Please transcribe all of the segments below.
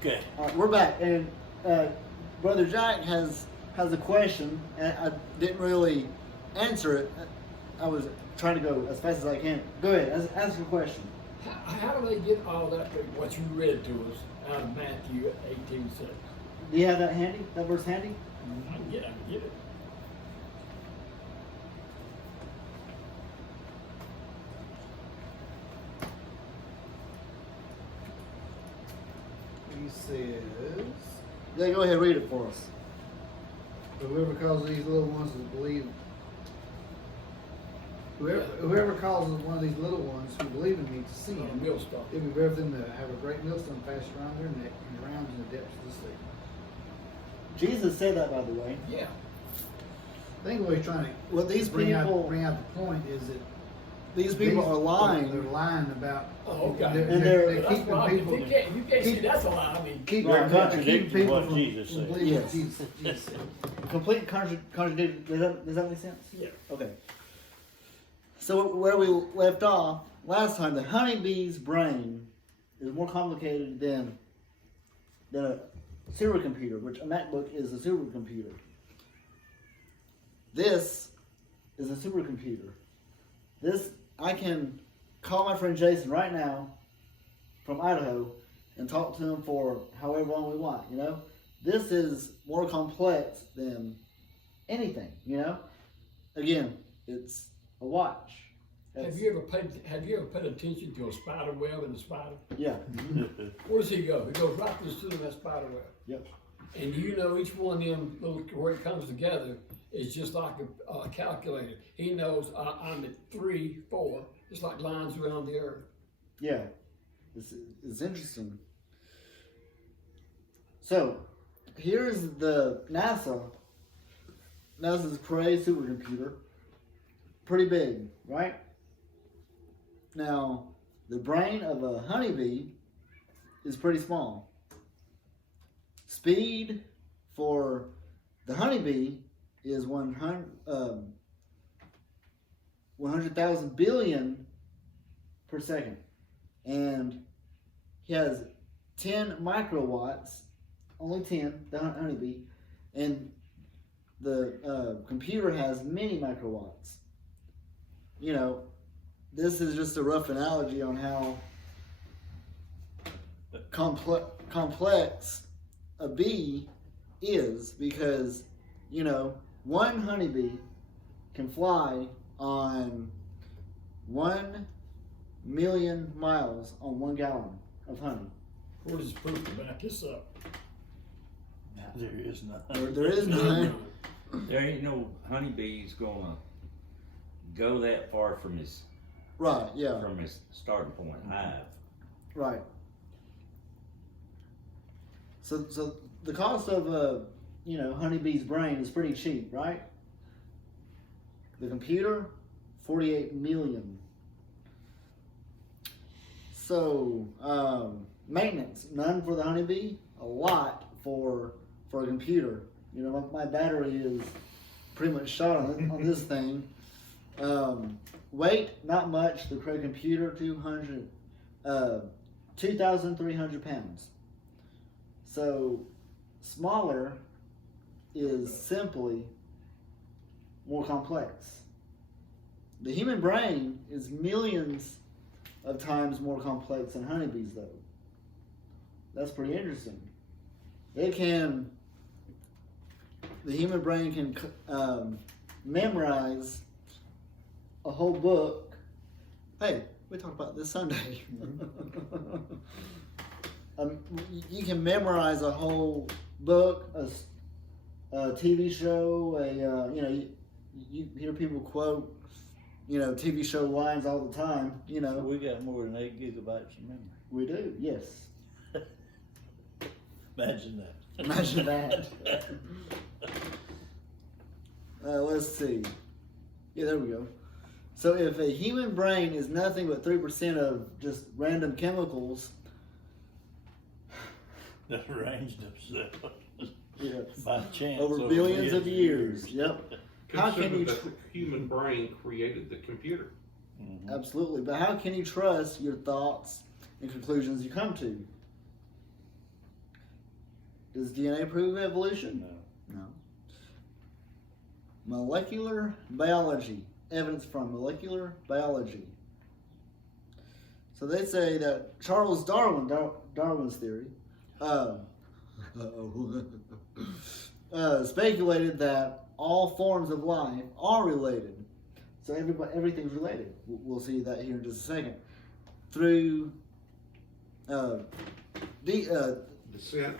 Okay. All right, we're back, and Brother Jack has a question, and I didn't really answer it. I was trying to go as fast as I can. Go ahead, ask your question. How do they get all that, what you read to us, out of Matthew 18:6? Do you have that handy? That verse handy? I can get it. He says, Yeah, go ahead, read it for us. whoever causes these little ones to believe, whoever causes one of these little ones who believe in me to sin, A millstone. it will be better for them to have a great millstone fast around their neck and drowned in the depths of the sea. Jesus said that, by the way. Yeah. I think what he's trying to These bring out people, the point is that these people are lying. They're lying about. Oh, okay. They're That's keeping right. people. If you can't see that's a lie, I mean, They're contradicting what Jesus said. believing Yes. Jesus said. Complete contradiction. Does that make sense? yeah. Okay. So where we left off last time, the honeybee's brain is more complicated than a supercomputer, which a MacBook is a supercomputer. This is a supercomputer. This, I can call my friend Jason right now from Idaho and talk to him for however long we want, you know? This is more complex than anything, you know? Again, it's a watch. Have you ever paid attention to a spider web in a spider? Yeah. Where does he go? He goes right to the center of that spider web. Yep. And you know each one of them little, where it comes together is just like a calculator. He knows I'm at 3, 4, just like lines around the earth. Yeah. It's interesting. So, here's the NASA's Cray supercomputer. Pretty big, right? Now, the brain of a honeybee is pretty small. Speed for the honeybee is 100,000 billion per second. And he has 10 microwatts, only 10, the honeybee, and the computer has many microwatts. You know, this is just a rough analogy on how complex a bee is, because, you know, one honeybee can fly on 1 million miles on 1 gallon of honey. Where's his proof to back this up? There is none. There is none. There ain't no honeybees gonna go that far from his Right, yeah, from his starting point hive. right. So the cost of a honeybee's brain is pretty cheap, right? The computer, 48 million. So maintenance, none for the honeybee, a lot for a computer. You know, my battery is pretty much shot on this thing. Weight, not much. The Cray computer, 2,300 pounds. So smaller is simply more complex. The human brain is millions of times more complex than honeybees, though. That's pretty interesting. The human brain can memorize a whole book. Hey, we talked about this Sunday. You can memorize a whole book, a TV show, you hear people quote, TV show lines all the time, We got more than 8 gigabytes of memory. We do, yes. Imagine that. Imagine that. Let's see. Yeah, there we go. So if a human brain is nothing but 3% of just random chemicals, That arranged themselves yes, by chance over billions of years. Yep. How can you that the human brain created the computer? Mm-hmm. Absolutely, but how can you trust your thoughts and conclusions you come to? Does DNA prove evolution? No. No. Molecular biology. Evidence from molecular biology. So they say that Charles Darwin's theory, speculated that all forms of life are related. So everything's related. We'll see that here in just a second. Through Descent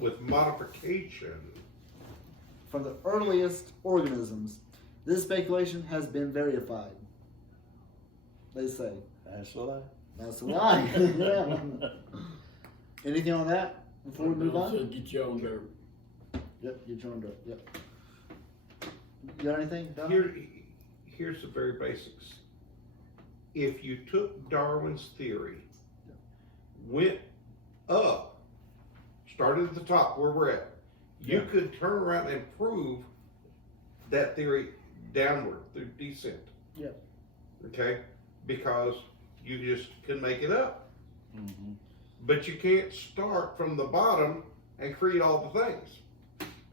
with modification. from the earliest organisms, this speculation has been verified. They say. That's a lie. That's a lie. Yeah. Anything on that before we move on? Get you on there. Yep, you joined up. Yep. You got anything, Don? Here's the very basics. If you took Darwin's theory, went up, started at the top where we're at, you could turn around and prove that theory downward through descent. Yep. Okay? Because you just can make it up. Mm-hmm. But you can't start from the bottom and create all the things.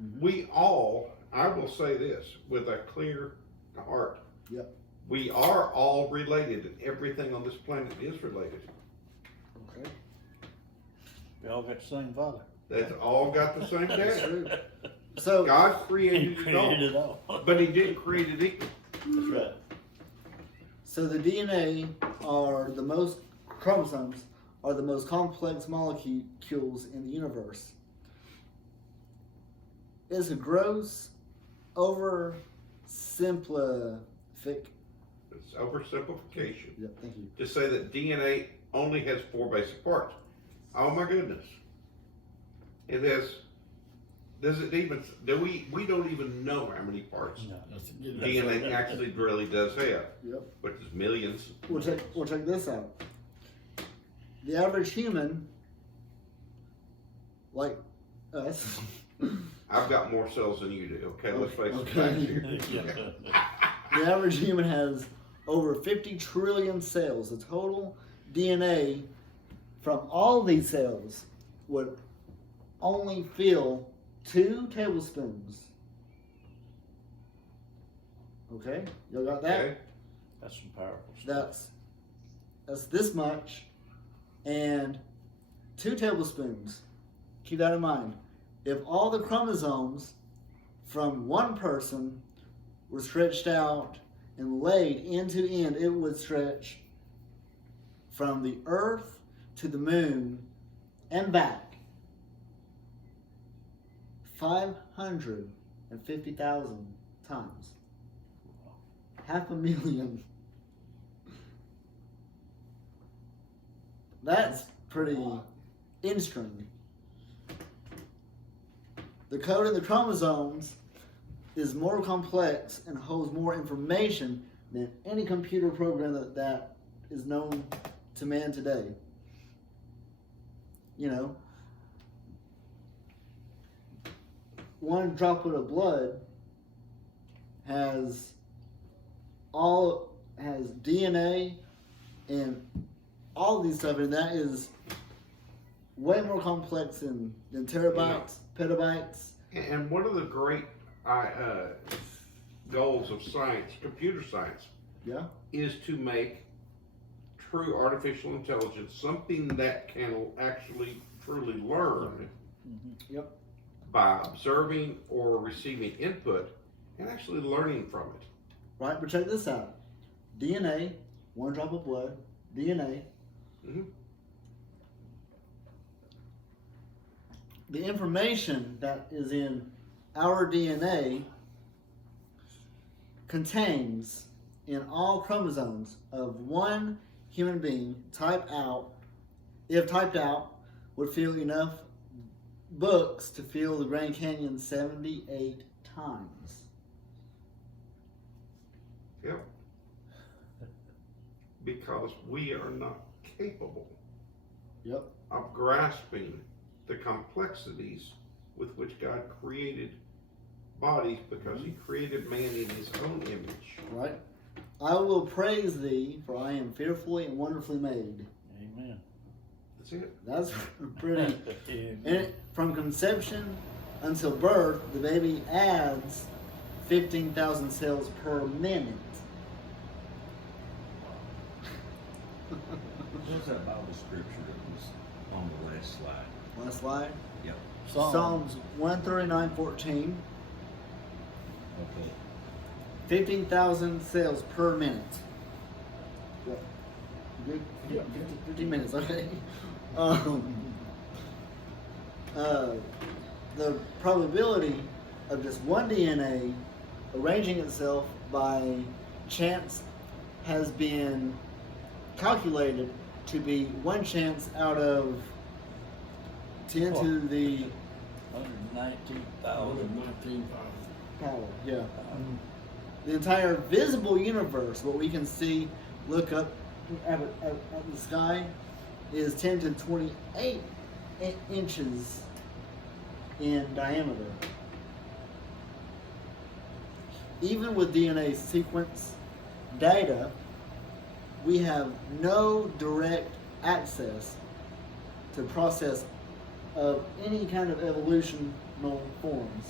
Mhm. We all, I will say this with a clear heart. Yep. We are all related, and everything on this planet is related. Okay. We all got the same father. That's all got the same That's dad. true. So, God He created it created all, it all. but He didn't create it equal. That's right. so the DNA are the most chromosomes are the most complex molecules in the universe. It's a gross oversimplific. It's oversimplification Yep, thank you. to say that DNA only has 4 basic parts. Oh my goodness. It has, does it even, we don't even know how many parts No. That's a good DNA actually really does have, Yep. which is millions. We'll check this out. The average human, like us, I've got more cells than you do, okay? Let's face the Okay. facts here. Yeah. the average human has over 50 trillion cells. The total DNA from all these cells would only fill 2 tablespoons. Okay, y'all got that? Okay? That's some powerful stuff. That's this much, and 2 tablespoons. Keep that in mind. If all the chromosomes from one person were stretched out and laid end to end, it would stretch from the Earth to the Moon and back 550,000 times. 500,000. That's pretty interesting. The code in the chromosomes is more complex and holds more information than any computer program that is known to man today. You know, one droplet of blood has DNA and all these stuff, and that is way more complex than terabytes, petabytes. And one of the great goals of science, computer science, Yeah. is to make true artificial intelligence something that can actually truly learn Yep. by observing or receiving input and actually learning from it. Right, but check this out. DNA, one drop of blood, DNA. Mhm. The information that is in our DNA contains in all chromosomes of one human being typed out, would fill enough books to fill the Grand Canyon 78 times. Yep. Because we are not capable Yep. of grasping the complexities with which God created bodies, because He created man in His own image. Right? I will praise thee, for I am fearfully and wonderfully made. Amen. The That's it. That's pretty. And from conception until birth, the baby adds 15,000 cells per minute. What's that Bible scripture that was on the last slide? Last slide. Yep. Psalms 139:14. Okay. 15,000 cells per minute. Yep. Good. Yep. 15 minutes. Okay. The probability of just one DNA arranging itself by chance has been calculated to be one chance out of 10 to the 119,000. 19,000. power. Yeah. The entire visible universe, what we can see, look up at the sky, is 10 to 28 inches in diameter. Even with DNA sequence data, we have no direct access to process of any kind of evolutional forms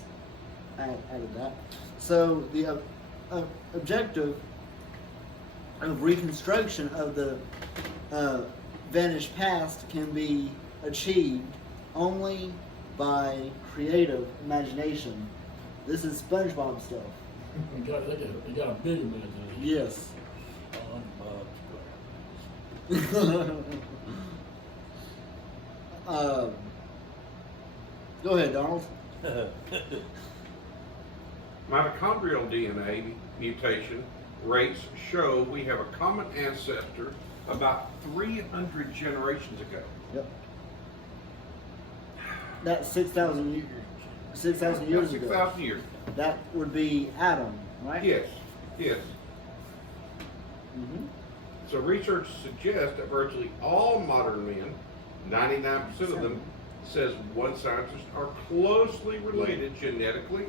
out of that. So the objective of reconstruction of the vanished past can be achieved only by creative imagination. This is SpongeBob stuff. You got a big imagination. Yes. Go ahead, Donald. Mitochondrial DNA mutation rates show we have a common ancestor about 300 generations ago. Yep. That's 6,000 years. 6,000 years ago. 6,000 years. That would be Adam, right? Yes, yes. Mm-hmm. So research suggests that virtually all modern men, 99% of them, says one scientist, are closely related genetically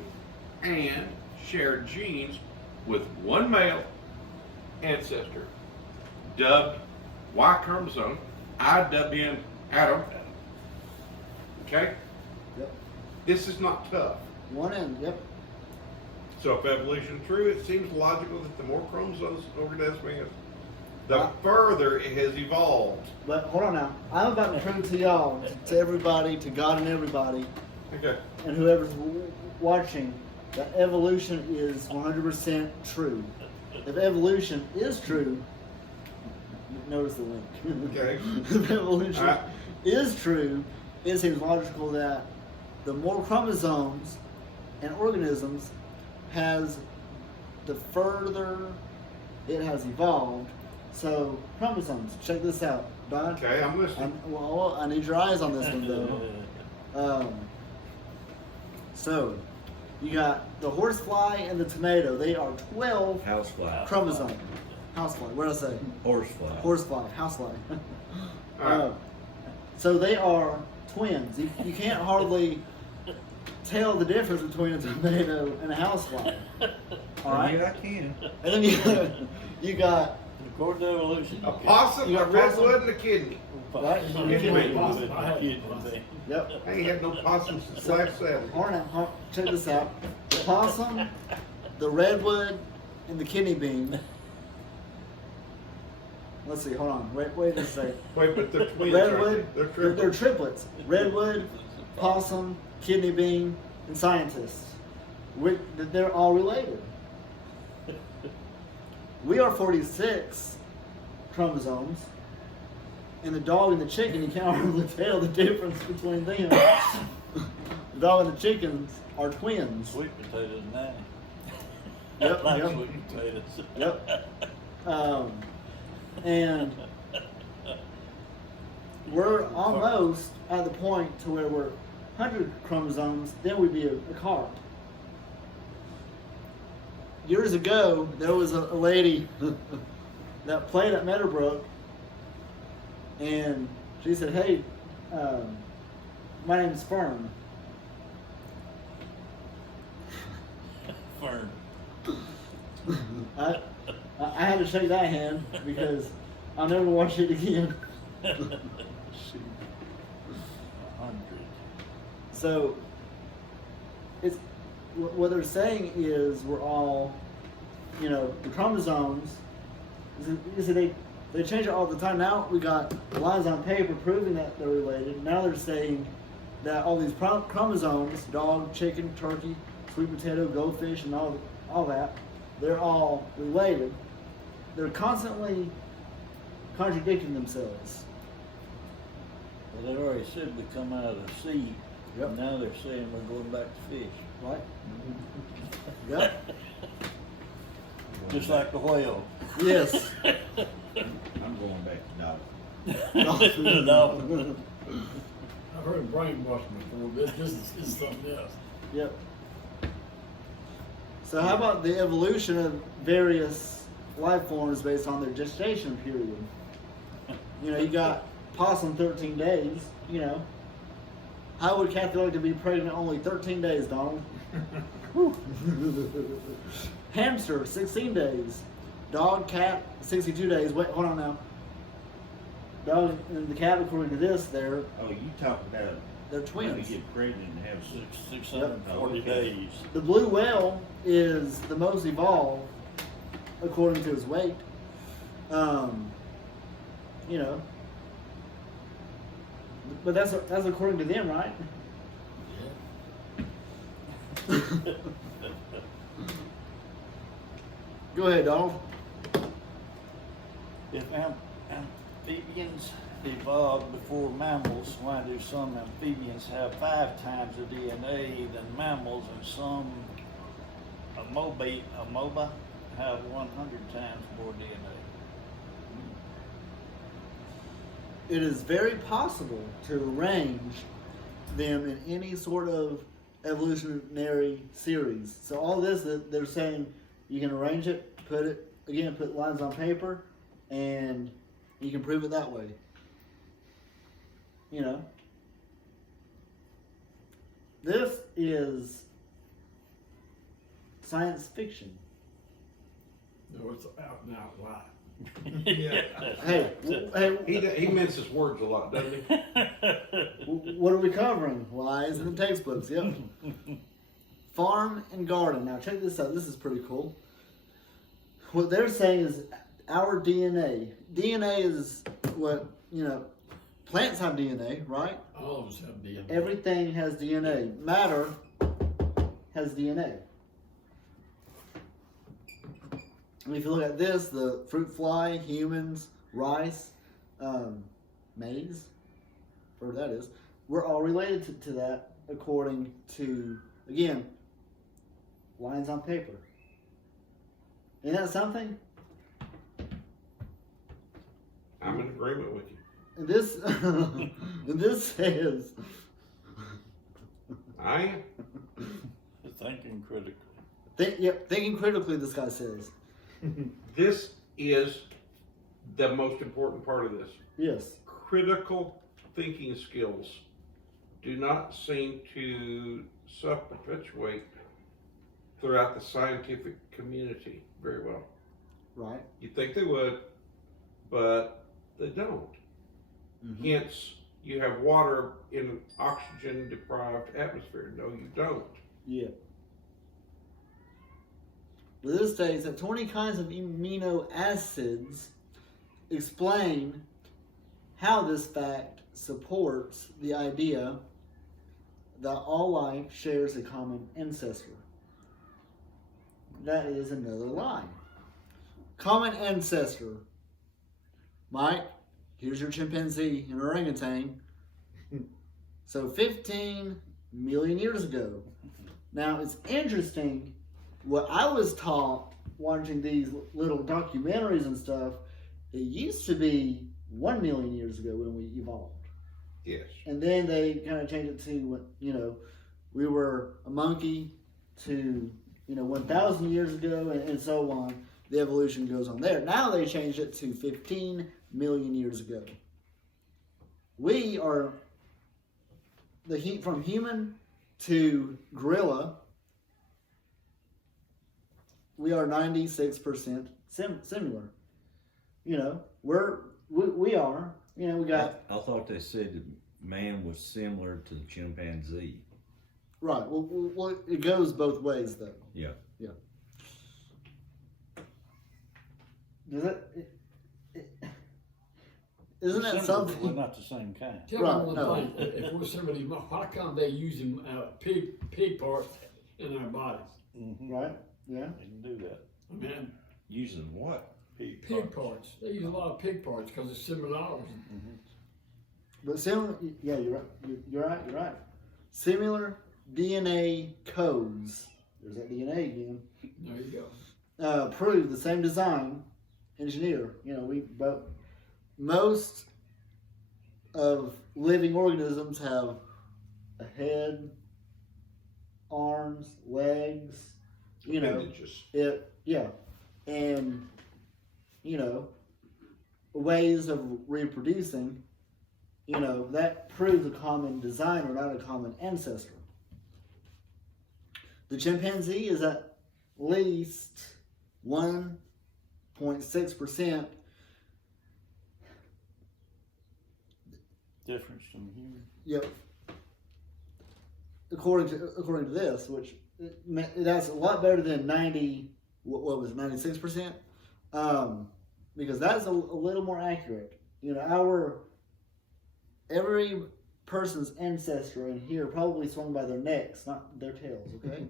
and share genes with one male ancestor, dubbed Y chromosome, IWN Adam. Okay? Yep. This is not tough. One end. Yep. So if evolution is true, it seems logical that the more chromosomes an organism has, the further it has evolved. But hold on now. I'm about to prove to y'all, to everybody, to God and everybody, Okay. and whoever's watching, that evolution is 100% true. If evolution is true, notice the link. Okay. If evolution is true, it seems logical that the more chromosomes an organism has, the further it has evolved. So chromosomes, check this out, Don. Okay, I'm listening. Well, I need your eyes on this one though. So you got the horsefly and the tomato. They are 12 Housefly. chromosomes. Housefly. What did I say? Horsefly. Horsefly. Housefly. Alright. So they are twins. You can't hardly tell the difference between a tomato and a housefly. All right. Yeah, I can. And then you got According to evolution. A possum, You a got redwood, and a kidney. right. Yep. I ain't had no possums since last Saturday. Hold on, check this out. The possum, the redwood, and the kidney bean. Let's see, hold on. Wait a second. Wait, but they're twins, Redwood, aren't they? they're They're triplets. Redwood, possum, kidney bean, and scientists. They're all related. We are 46 chromosomes. And the dog and the chicken, you can't hardly tell the difference between them. The dog and the chickens are twins. Sweet potatoes now. Yep, Like yep. sweet potatoes. Yep. And we're almost at the point to where we're 100 chromosomes, then we'd be a carp. Years ago, there was a lady that played at Meadowbrook, and she said, "Hey, my name's Fern." Fern. I had to shake that hand because I'll never watch it again. So it's what they're saying is we're all, the chromosomes. You see, they change it all the time. Now we got lines on paper proving that they're related. Now they're saying that all these chromosomes, dog, chicken, turkey, sweet potato, goldfish, and all that, they're all related. They're constantly contradicting themselves. Well, they already said we come out of the sea. Yep. And now they're saying we're going back to fish. Right? Yep. Just like the whale. Yes. I'm going back to The dolphin. I've heard brainwashing before. This is something else. Yep. So how about the evolution of various life forms based on their gestation period? You got possum 13 days, How would Kathy like to be pregnant only 13 days, Donald? Hamster, 16 days. Dog, cat, 62 days. Wait, hold on now. Dog and the cat, according to this, they're Oh, you talk about when twins. you get pregnant and have 640 Yep. Okay. days. The blue whale is the most evolved, according to his weight. But that's according to them, right? Go ahead, Donald. If amphibians evolved before mammals, why do some amphibians have 5 times the DNA than mammals, and some amoebae have 100 times more DNA? It is very possible to arrange them in any sort of evolutionary series. So all this that they're saying, you can arrange it, put lines on paper, and you can prove it that way. This is science fiction. No, it's out and out lie. Hey, He minces words a lot, doesn't he? what are we covering? Lies in the textbooks. Yep. Farm and garden. Now check this out. This is pretty cool. What they're saying is our DNA. DNA is what, plants have DNA, right? All of us have DNA. Everything has DNA. Matter has DNA. And if you look at this, the fruit fly, humans, rice, maize, whatever that is, we're all related to that according to, again, lines on paper. Isn't that something? I'm in agreement with you. And this, and this says, I am. Thinking critically. thinking critically, this guy says. This is the most important part of this. Yes. Critical thinking skills do not seem to self-perpetuate throughout the scientific community very well. Right. You'd think they would, but they don't. Mm-hmm. Hence, you have water in an oxygen-deprived atmosphere. No, you don't. Yeah. But this states that 20 kinds of amino acids explain how this fact supports the idea that all life shares a common ancestor. That is another lie. Common ancestor. Mike, here's your chimpanzee and orangutan. So 15 million years ago. Now it's interesting, what I was taught watching these little documentaries and stuff, it used to be 1 million years ago when we evolved. Yes. And then they kind of changed it to, we were a monkey to, 1,000 years ago and so on. The evolution goes on there. Now they changed it to 15 million years ago. We are from human to gorilla. We are 96% similar. We are. We got. I thought they said that man was similar to the chimpanzee. Right. Well, it goes both ways, though. Yeah. Yeah. Does isn't that Similar, something? but not the same kind. Tell Right, me no. one thing, if we're somebody, why come they using pig parts in our bodies? Mm-hmm. Right. Yeah. They can do that. I mean, Using what? pig parts. They use a lot of pig parts because it's similarities. But similar. Yeah, you're right. You're right. You're right. Similar DNA codes. There's that DNA again. There you go. Prove the same design engineer. Most of living organisms have a head, arms, legs, Appendages. and ways of reproducing, that proves a common design or not a common ancestor. The chimpanzee is at least 1.6% Difference from human. Yep. According to this, which that's a lot better than 90. What was it, 96%? Because that's a little more accurate. Every person's ancestor in here probably swung by their necks, not their tails. Okay.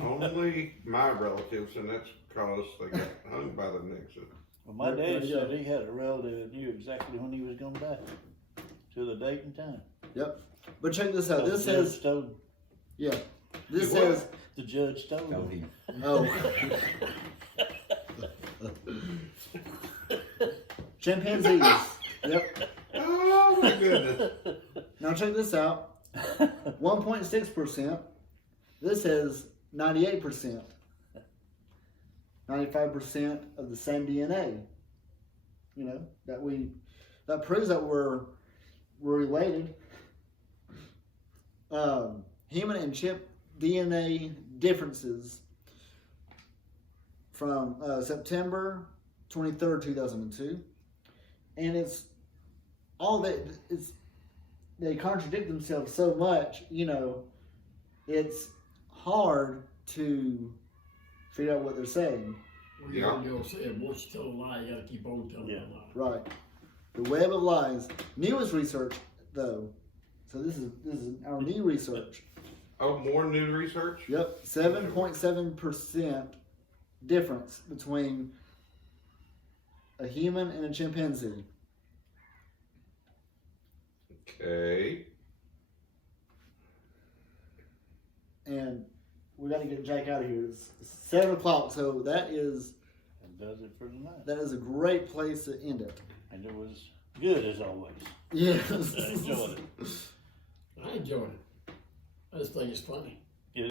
Only my relatives, and that's because they got hung by their necks. Well, my There dad you go. said he had a relative that knew exactly when he was going to die, to the date and time. Yep. But check this out. This The judge says, told him. yeah. This You what? says, The judge told Told him. him. oh. Chimpanzees. Yep. Oh my goodness. Now check this out. 1.6%. This says 98%. 95% of the same DNA. That proves that we're related. Human and chimp DNA differences from September 23rd, 2002. And it's all that they contradict themselves so much, it's hard to figure out what they're saying. Well, you know, saying once you tell a lie, you gotta keep on telling a lie. Right. The web of lies. Newest research, though. So this is our new research. Oh, more new research? Yep. 7.7% difference between a human and a chimpanzee. Okay. And we got to get Jack out of here. It's 7 o'clock, so that is That does it for tonight. a great place to end it. And it was good as always. Yes. I enjoyed it. I enjoyed it. I just think it's funny.